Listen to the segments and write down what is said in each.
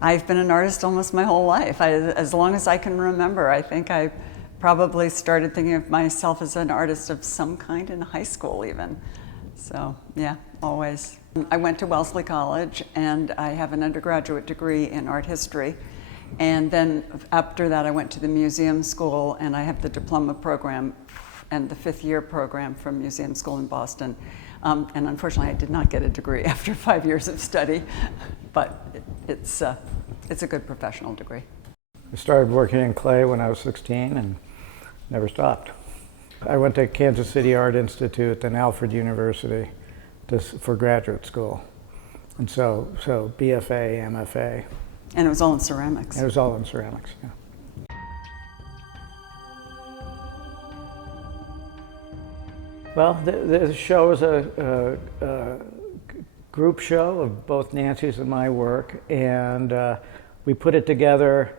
I've been an artist almost my whole life. As long as I can remember. I think I probably started thinking of myself as an artist of some kind in high school even. So yeah, always. I went to Wellesley College and I have an undergraduate degree in art history. And then after that I went to the museum school and I have the diploma program and the 5th year program from museum school in Boston. And unfortunately I did not get a degree after 5 years of study, but it's a good professional degree. I started working in clay when I was 16 and never stopped. I went to Kansas City Art Institute and Alfred University for graduate school. And so BFA, MFA. And it was all in ceramics. It was all in ceramics, yeah. Well, the show is a group show of both Nancy's and my work, and we put it together.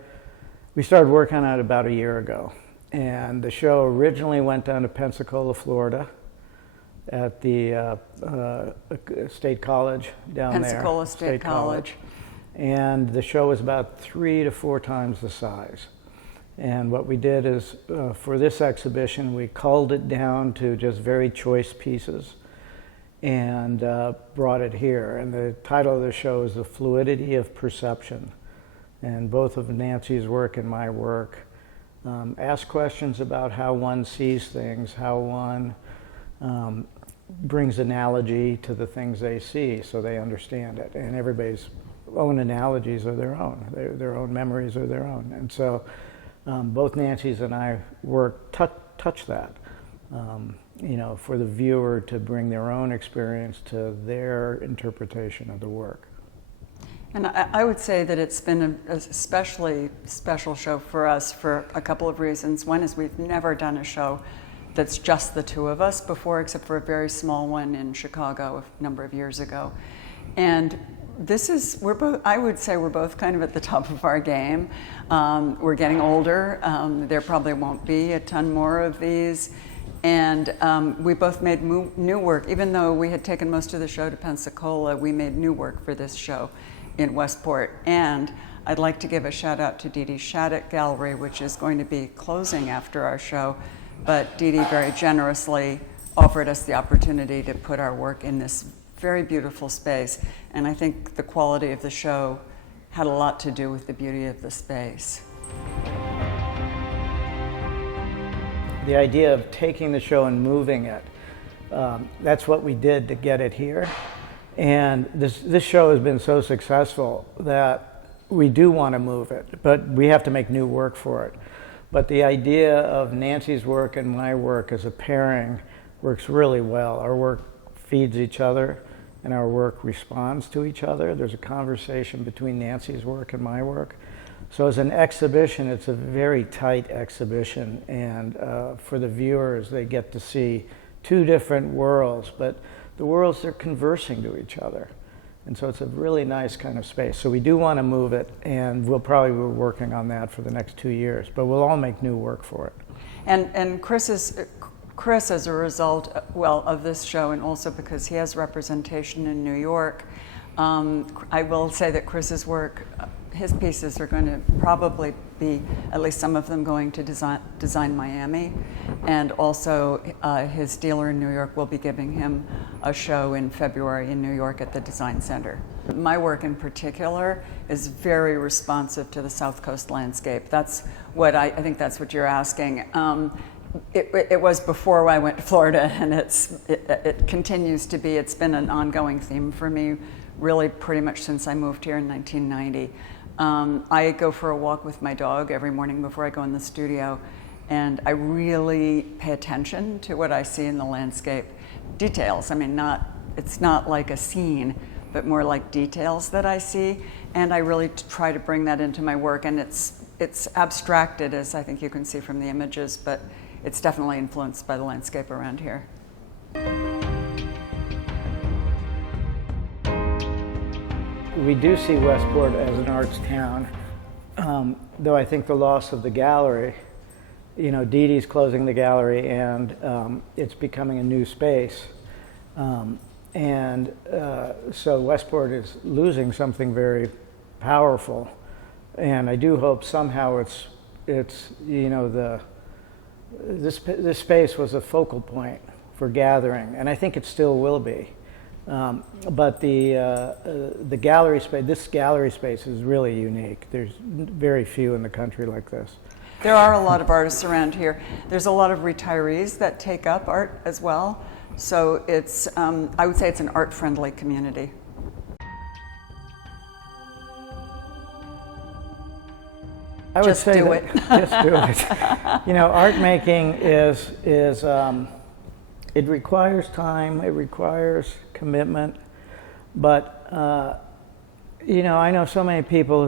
We started working on it about a year ago, and the show originally went down to Pensacola, Florida, at the State College down there. Pensacola State College. And the show was about 3 to 4 times the size. And what we did is, for this exhibition, we culled it down to just very choice pieces and brought it here. And the title of the show is The Fluidity of Perception. And both of Nancy's work and my work ask questions about how one sees things, how one brings analogy to the things they see so they understand it. And everybody's own analogies are their own. Their own memories are their own. And so both Nancy's and I work touch that, you know, for the viewer to bring their own experience to their interpretation of the work. And I would say that it's been an especially special show for us for a couple of reasons. One is we've never done a show that's just the two of us before, except for a very small one in Chicago a number of years ago. And I would say we're both kind of at the top of our game. We're getting older. There probably won't be a ton more of these. And we both made new work. Even though we had taken most of the show to Pensacola, we made new work for this show in Westport. And I'd like to give a shout out to Didi's Shattuck Gallery, which is going to be closing after our show. But Didi very generously offered us the opportunity to put our work in this very beautiful space, and I think the quality of the show had a lot to do with the beauty of the space. The idea of taking the show and moving it, that's what we did to get it here. And this show has been so successful that we do want to move it, but we have to make new work for it. But the idea of Nancy's work and my work as a pairing works really well. Our work feeds each other, and our work responds to each other. There's a conversation between Nancy's work and my work. So as an exhibition, it's a very tight exhibition, and for the viewers, they get to see 2 different worlds, but the worlds are conversing to each other. And so it's a really nice kind of space. So we do want to move it, and we'll probably be working on that for the next 2 years, but we'll all make new work for it. And Chris, as a result, of this show, and also because he has representation in New York, I will say that Chris's work, his pieces are going to probably be, at least some of them, going to Design Miami, and also his dealer in New York will be giving him a show in February in New York at the Design Center. My work in particular is very responsive to the South Coast landscape. That's what I think that's what you're asking. It was before I went to Florida, and it continues to be. It's been an ongoing theme for me, really pretty much since I moved here in 1990. I go for a walk with my dog every morning before I go in the studio, and I really pay attention to what I see in the landscape. Details, I mean, it's not like a scene, but more like details that I see, and I really try to bring that into my work, and it's abstracted, as I think you can see from the images, but it's definitely influenced by the landscape around here. We do see Westport as an arts town, though I think the loss of the gallery, you know, Didi's closing the gallery, and it's becoming a new space. So Westport is losing something very powerful, and I do hope somehow it's you know this space was a focal point for gathering, and I think it still will be. But the gallery space, this gallery space is really unique. There's very few in the country like this. There are a lot of artists around here. There's a lot of retirees that take up art as well. So it's, I would say it's an art-friendly community. I would Just say do that- it. Just do it. You know, art making is it requires time, it requires commitment, but you know, I know so many people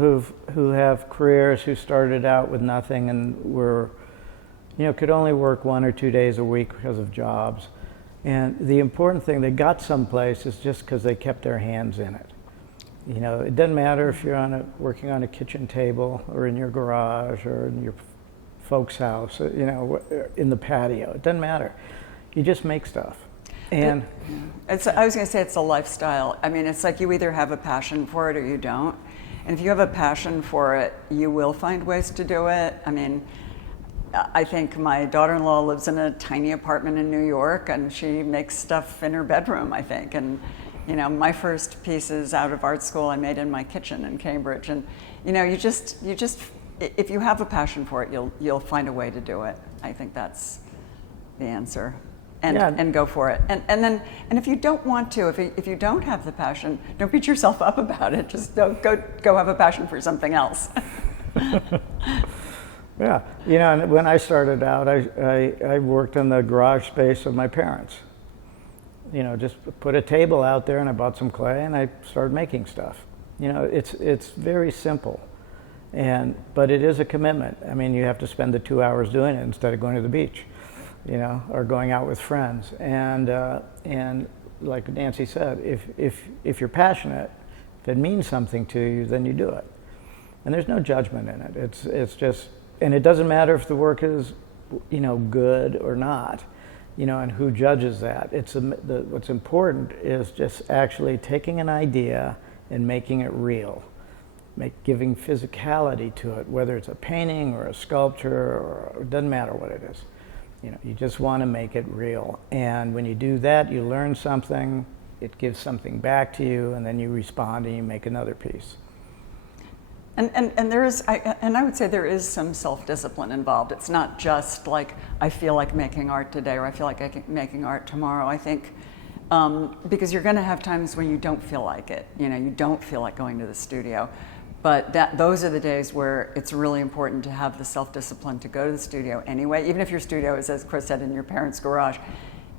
who have careers who started out with nothing and were, you know, could only work 1 or 2 days a week because of jobs. And the important thing, they got someplace is just because they kept their hands in it. You know, it doesn't matter if you're working on a kitchen table or in your garage or in your folks' house, you know, in the patio. It doesn't matter. You just make stuff. And I was going to say it's a lifestyle. I mean, it's like you either have a passion for it or you don't. And if you have a passion for it, you will find ways to do it. I mean, I think my daughter-in-law lives in a tiny apartment in New York, and she makes stuff in her bedroom, I think. And you know, my first pieces out of art school I made in my kitchen in Cambridge. And you know, you just if you have a passion for it, you'll find a way to do it. I think that's the answer. And go for it. And if you don't want to, if you don't have the passion, don't beat yourself up about it. Just go have a passion for something else. Yeah, you know, and when I started out, I worked in the garage space of my parents. You know, just put a table out there and I bought some clay and I started making stuff. You know, it's very simple, but it is a commitment. I mean, you have to spend the 2 hours doing it instead of going to the beach, you know, or going out with friends. And like Nancy said, if you're passionate, if it means something to you, then you do it. And there's no judgment in it. It's just, and it doesn't matter if the work is, you know, good or not, you know, and who judges that. What's important is just actually taking an idea and making it real, giving physicality to it, whether it's a painting or a sculpture, or it doesn't matter what it is. You know, you just want to make it real. And when you do that, you learn something, it gives something back to you, and then you respond and you make another piece. And there is, I would say there is some self-discipline involved. It's not just like, I feel like making art today, or I feel like making art tomorrow. I think, because you're going to have times when you don't feel like it. You know, you don't feel like going to the studio. But those are the days where it's really important to have the self-discipline to go to the studio anyway. Even if your studio is, as Chris said, in your parents' garage,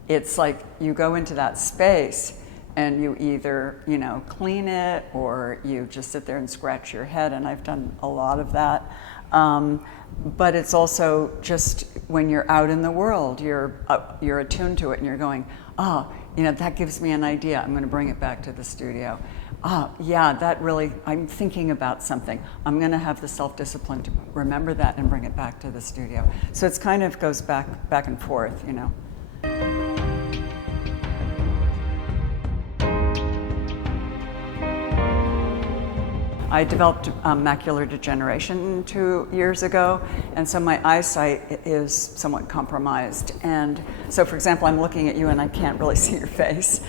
it's like you go into that space and you either, you know, clean it or you just sit there and scratch your head, and I've done a lot of that. But it's also just when you're out in the world, you're attuned to it and you're going, oh, you know, that gives me an idea. I'm going to bring it back to the studio. Oh, yeah, that really, I'm thinking about something. I'm going to have the self-discipline to remember that and bring it back to the studio. So it's kind of goes back and forth, you know. I developed macular degeneration 2 years ago, and so my eyesight is somewhat compromised. And so, for example, I'm looking at you and I can't really see your face.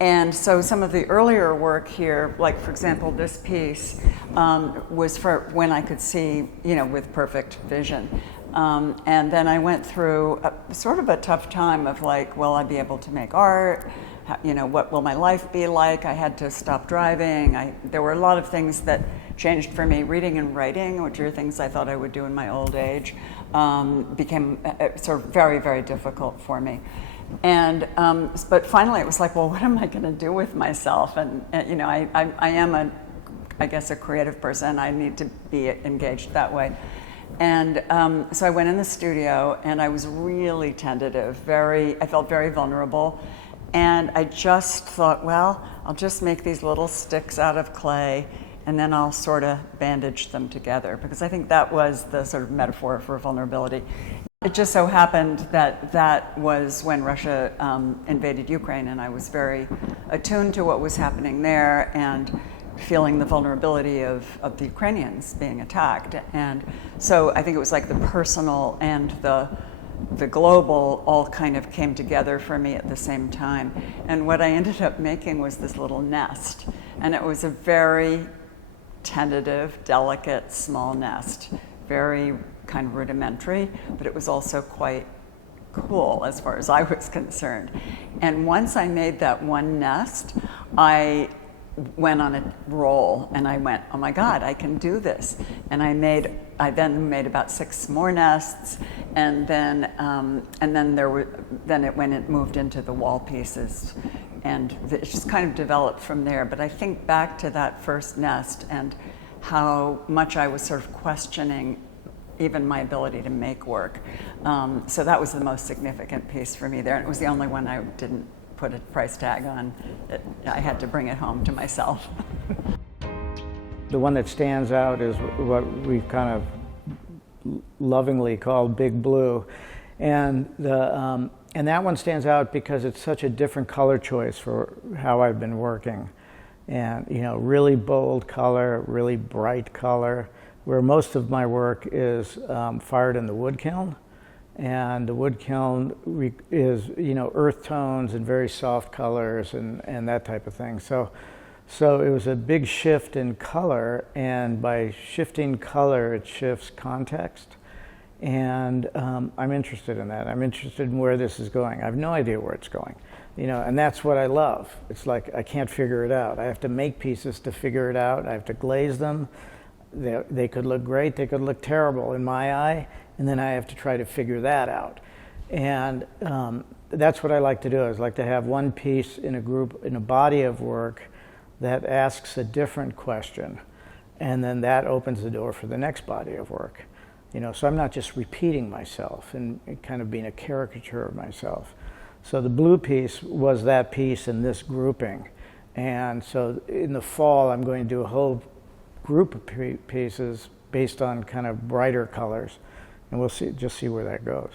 And so some of the earlier work here, like for example, this piece was for when I could see, you know, with perfect vision. And then I went through sort of a tough time of like, will I be able to make art? You know, what will my life be like? I had to stop driving. There were a lot of things that changed for me. Reading and writing, which are things I thought I would do in my old age, became sort of very, very difficult for me. And but finally, it was like, well, what am I going to do with myself? And you know, I am I guess a creative person. I need to be engaged that way. And so I went in the studio, and I was really tentative. I felt very vulnerable. And I just thought, well, I'll just make these little sticks out of clay, and then I'll sort of bandage them together, because I think that was the sort of metaphor for vulnerability. It just so happened that that was when Russia invaded Ukraine, and I was very attuned to what was happening there, and feeling the vulnerability of the Ukrainians being attacked. And so I think it was like the personal and the global all kind of came together for me at the same time. And what I ended up making was this little nest. And it was a very tentative, delicate, small nest, very kind of rudimentary, but it was also quite cool as far as I was concerned. And once I made that one nest, I went on a roll and I went, oh my God, I can do this. And I then made about 6 more nests, and then it moved into the wall pieces, and it just kind of developed from there. But I think back to that first nest and how much I was sort of questioning even my ability to make work. So that was the most significant piece for me there, and it was the only one I didn't put a price tag on. I had to bring it home to myself. The one that stands out is what we've kind of lovingly called Big Blue, and that one stands out because it's such a different color choice for how I've been working, and really bold color, really bright color, where most of my work is fired in the wood kiln. And the wood kiln is, earth tones and very soft colors and that type of thing. So it was a big shift in color, and by shifting color, it shifts context. And I'm interested in that. I'm interested in where this is going. I have no idea where it's going, and that's what I love. It's like I can't figure it out. I have to make pieces to figure it out. I have to glaze them. They could look great, they could look terrible in my eye, and then I have to try to figure that out. And that's what I like to do. I like to have one piece in a body of work that asks a different question, and then that opens the door for the next body of work. So I'm not just repeating myself and kind of being a caricature of myself. So the blue piece was that piece in this grouping. And so in the fall, I'm going to do a whole group of pieces based on kind of brighter colors, and we'll see where that goes.